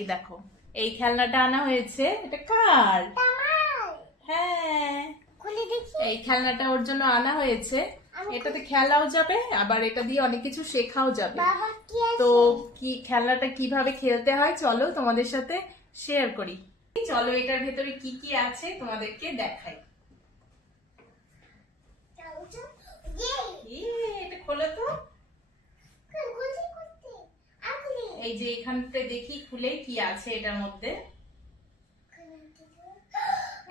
এই দেখো, এই খেলনাটা আনা হয়েছে। এটা কার? হ্যাঁ, এই খেলনাটা ওর জন্য আনা হয়েছে। এটাতে খেলাও যাবে, আবার এটা দিয়ে অনেক কিছু শেখাও যাবে। তো কি খেলনাটা কিভাবে খেলতে হয় চলো তোমাদের সাথে শেয়ার করি। চলো এটার ভেতরে কি কি আছে তোমাদেরকে দেখাই। এটা খোলো তো। এই যে এখানটা দেখি খুলে কি আছে এটার মধ্যে।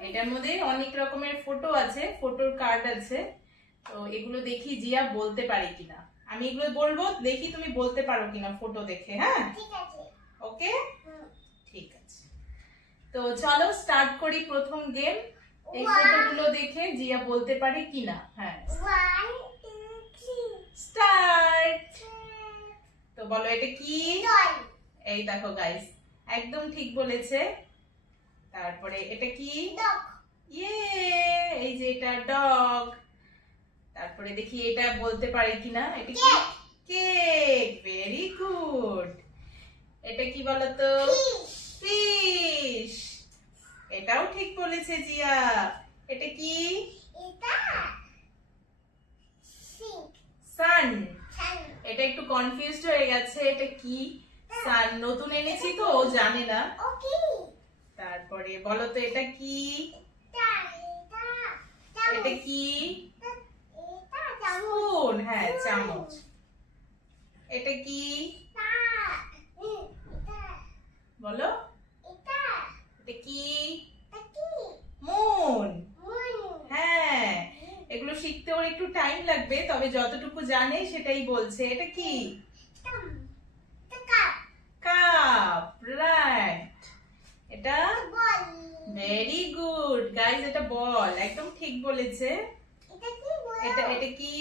এটার মধ্যে অনেক রকমের ফটো আছে, ফটোর কার্ড আছে। তো এগুলো দেখি জিয়া বলতে পারে কিনা। আমি এগুলো বলবো, দেখি তুমি বলতে পারো কিনা ফটো দেখে। হ্যাঁ, ঠিক আছে। ওকে, ঠিক আছে। তো চলো স্টার্ট করি প্রথম গেম। এই ফটোগুলো দেখে জিয়া বলতে পারে কিনা। হ্যাঁ, 1 2 3 স্টার্ট। তো বলো এটা কি? টয়। এই দেখো গাইস, একদম ঠিক বলেছে। তারপরে এটা কি? ডগ। ইয়ে, এই যে এটা ডগ। তারপরে দেখি এটা বলতে পারে কিনা। এটা কি? কেক। Very good. এটা কি বলতো? ফিশ। এটাও ঠিক বলেছে জিয়া। এটা কি? এটা সিঙ্ক। সান। সান। এটা একটু কনফিউজড হয়ে গেছে, এটা কি? সান নতুন এনেছি তো ও জানে না। ওকে। তারপরে বলো তো এটা কি? এটা কি? স্পুন। হ্যাঁ, চামচ। এটা কি? বলো এটা কি? মুন। হ্যাঁ, এগুলো শিখতে ওর একটু টাইম লাগবে, তবে যতটুকু জানে সেটাই বলছে। এটা কি? কাপ। রাইট। এটা ভেরি গুড গাইস, এটা বল। একদম ঠিক বলেছে। এটা এটা কি?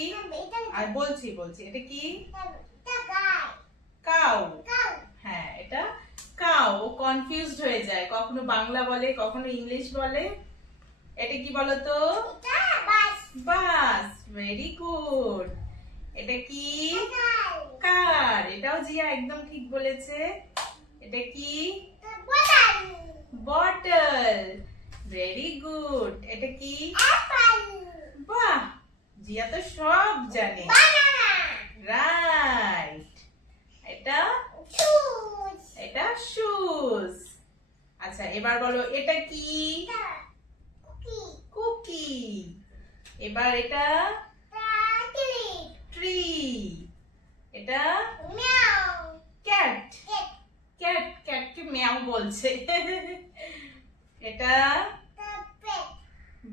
আর বলছি এটা কি? কাউ। হ্যাঁ, এটা কাউ। ও কনফিউজড হয়ে যায়, কখনো বাংলা বলে কখনো ইংলিশ বলে। এটা কি বলতো? বাস। Very good. এটা কি? কার। এটাও জিয়া একদম ঠিক বলেছে। এটা কি? বটল। Very good. এটা কি? বাহ, জিয়া তো সব জানে। রাইট। এটা এটা শুজ। আচ্ছা, এবার বলো এটা কি? কুকি। এবার এটা ট্রি। এটা ক্যাট। ক্যাটকে ম্যাও বলছে। এটা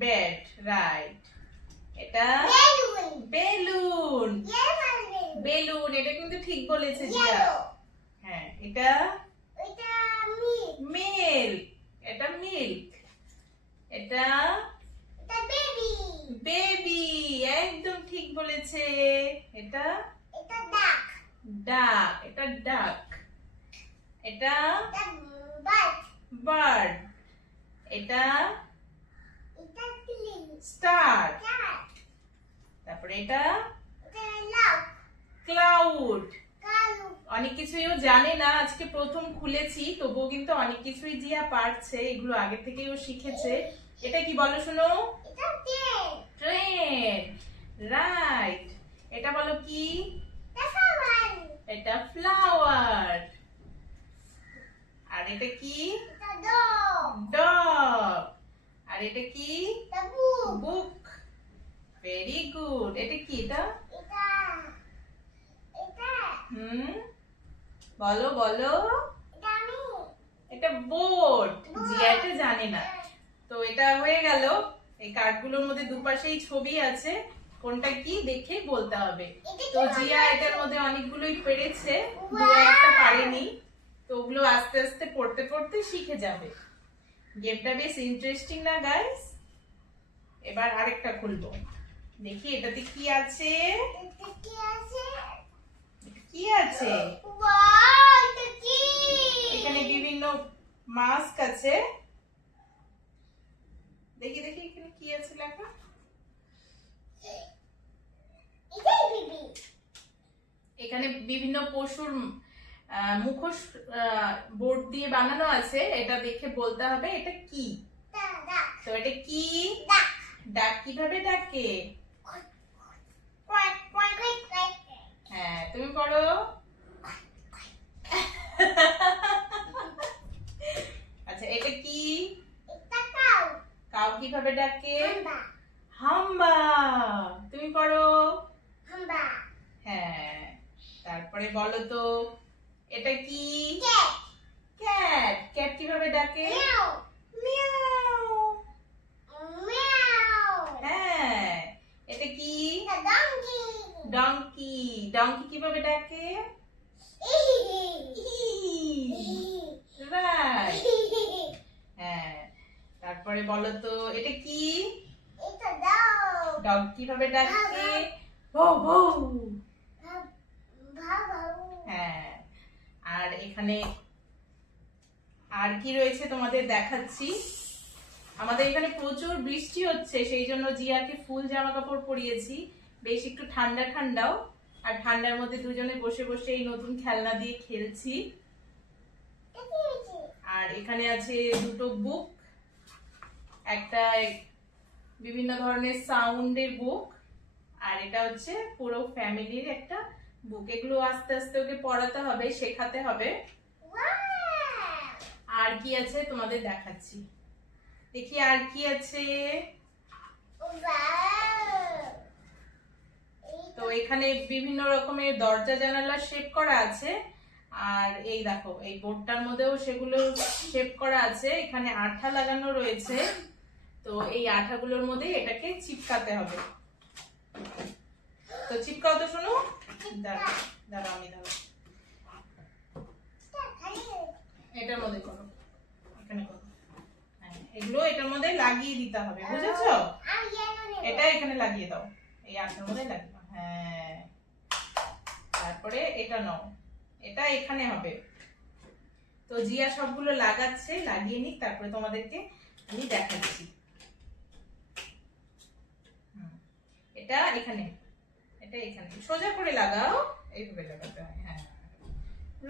বেড। রাইট। এটা বেলুন। বেলুন, এটা কিন্তু ঠিক বলেছে জিয়া। হ্যাঁ, এটা মিল্ক। এটা মিল্ক। এটা বেবি। একদম ঠিক বলেছে। এটা ডাক। এটা ডাক। এটা বার্ড। এটা স্টার। তারপরে এটা ক্লাউড। অনেক কিছুই ও জানে না, আজকে প্রথম খুলেছি, তবুও কিন্তু অনেক কিছুই জিয়া পারছে। এগুলো আগে থেকেই ও শিখেছে। এটা কি বলো শোনো? ট্রেন। রাইট। এটা বলো কি? এটা ফ্লাওয়ার। আর এটা কি? ডগ। আর এটা কি? বুক। Very good. এটা কি? এটা বলো বলো। এটা বোট। জিয়া এটা জানে না। তো এটা হয়ে গেল। এই কার্ডগুলোর মধ্যে দুপাশেই ছবি আছে, কোনটা কি দেখে বলতে হবে। তো জিয়া এটার মধ্যে অনেকগুলোই পেরেছে, দু একটা পারেনি। তো ওগুলো আস্তে আস্তে পড়তে পড়তে শিখে যাবে। গেমটা বেশ ইন্টারেস্টিং না গাইস? এবার আরেকটা খুলবো, দেখি এটাতে কি আছে। কি আছে? এখানে বিভিন্ন মাস্ক আছে। দেখি দেখি এখানে কি আছে লেখা। এখানে বিভিন্ন পশুর মুখোশ বোর্ড দিয়ে বানানো আছে, এটা দেখে বলতে হবে এটা কি। তো এটা কি? ডাক কিভাবে ডাকে? হ্যাঁ, তুমি পড়ো। আচ্ছা, এটা কি? কাউ কিভাবে ডাকে? হাম্বা। তুমি পড়ো। হ্যাঁ, তারপরে বলো তো এটা কি? ক্যাট। ক্যাট কিভাবে ডাকে? মিয়াও। হ্যাঁ, এটা কি? ডঙ্কি। ডঙ্কি কিভাবে ডাকে? রাইট। হ্যাঁ, তারপরে বলো তো এটা কি? ডগ কিভাবে ডাকে? ভৌ ভৌ। হ্যাঁ, আর এখানে আর কি রয়েছে তোমাদের দেখাচ্ছি। আমাদের এখানে প্রচুর বৃষ্টি হচ্ছে, সেই জন্য জিয়াকে ফুল জামা কাপড় পরিয়েছি, বেশ একটু ঠান্ডা ঠান্ডাও। আর ঠান্ডার মধ্যে দুজনে বসে বসে এই নতুন খেলনা দিয়ে খেলছি। আর এখানে আছে দুটো বুক, একটা বিভিন্ন ধরনের সাউন্ডের বুক, আর এটা হচ্ছে পুরো ফ্যামিলির একটা বুক। এগুলো আস্তে আস্তে ওকে পড়াতে হবে, শেখাতে হবে। আর কি আছে তোমাদের দেখাচ্ছি, দেখি আর কি আছে। তো এখানে বিভিন্ন রকমের দরজা জানালা শেপ করা আছে। আর এই দেখো, এই বোর্ডটার মধ্যেও সেগুলো শেপ করা আছে। এখানে আঠা লাগানো রয়েছে, তো এই আঠাগুলোর মধ্যে এটাকে চিপকাতে হবে। তো চিপকাও তো, শোনো। দাঁড়াও, আমি দাঁড়াও, এটার মধ্যে করো, এখানে করো। হ্যাঁ, এগুলো এটার মধ্যে লাগিয়ে দিতে হবে, বুঝেছো? এটা এখানে লাগিয়ে দাও, এই আঠার মধ্যে লাগিয়ে দাও। হ্যাঁ, তারপরে এটা নাও, এটা এখানে হবে। তো জিয়া সবগুলো লাগাচ্ছে, লাগিয়ে নিক, তারপরে তোমাদেরকে আমি দেখাচ্ছি। এটা এখানে, এটা এখানে সোজা করে লাগাও, এইভাবে লাগাতে হয়। হ্যাঁ,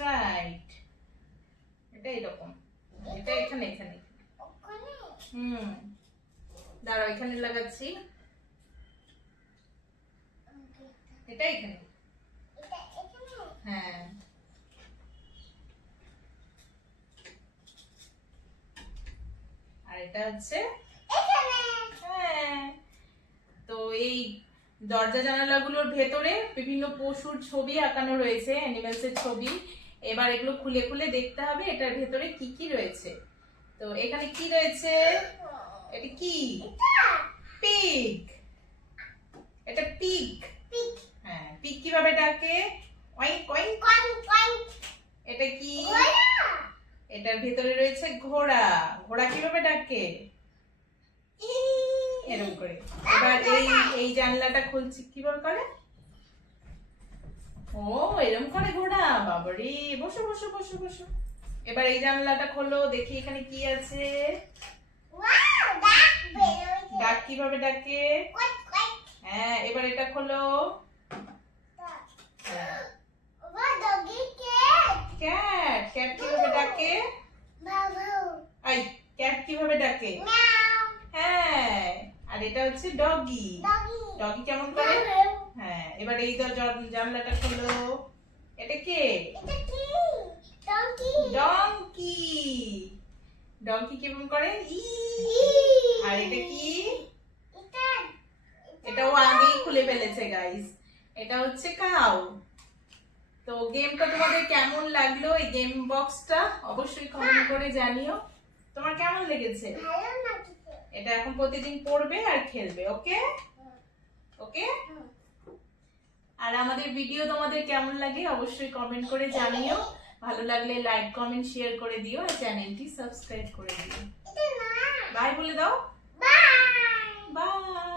রাইট। এটা এরকম, এটা এখানে এখানে। দাঁড়াও, এখানে লাগাচ্ছি, এটা এখানে। হ্যাঁ, আর এটা হচ্ছে হ্যাঁ। তো এই দরজা জানালাগুলোর ভেতরে বিভিন্ন পশুর ছবি আঁকানো রয়েছে, অ্যানিমেলস এর ছবি। এবার এগুলো খুলে খুলে দেখতে হবে এটার ভেতরে কি কি রয়েছে। তো এখানে কি রয়েছে? এটা কি? পিগ। এটা পিগ। হ্যাঁ, পিগ কিভাবে ডাকে? ওয়াইং ওয়াইং। এটা কি? এটার ভেতরে রয়েছে ঘোড়া। ঘোড়া কিভাবে ডাকে? এরকম করে। এবার এই জানলাটা খুলছি, কিভাবে করে? ও, এরকম করে ঘোড়া। বাবারে, বসো বসো বসো বসো। এবার এই জানলাটা খোলো, দেখি এখানে কি আছে। ডাক কিভাবে ডাকে? হ্যাঁ, এবার এটা খোলো। ক্যাট। ক্যাট কিভাবে ডাকে? এই ক্যাট কিভাবে ডাকে? হ্যাঁ, আর এটা হচ্ছে ডগি। ডগি কেমন করে? হ্যাঁ, এবার এই জানলাটা খোলো। এটা কে? ডঙ্কি। ডঙ্কি কেমন করে? আর এটা কি? এটাও আগেই খুলে ফেলেছে গাইস। এটা হচ্ছে কাউ। তো গেমটা তোমাদের কেমন লাগলো, এই গেম বক্সটা অবশ্যই কমেন্ট করে জানিও। তোমার কেমন লেগেছে? এটা এখন প্রতিদিন পড়বে আর খেলবে, ওকে? ওকে। আর আমাদের ভিডিও তোমাদের কেমন লাগে অবশ্যই কমেন্ট করে জানিও। ভালো লাগলে লাইক, কমেন্ট, শেয়ার করে দিও, আর চ্যানেলটি সাবস্ক্রাইব করে দিও। বাই বলে দাও। বাই।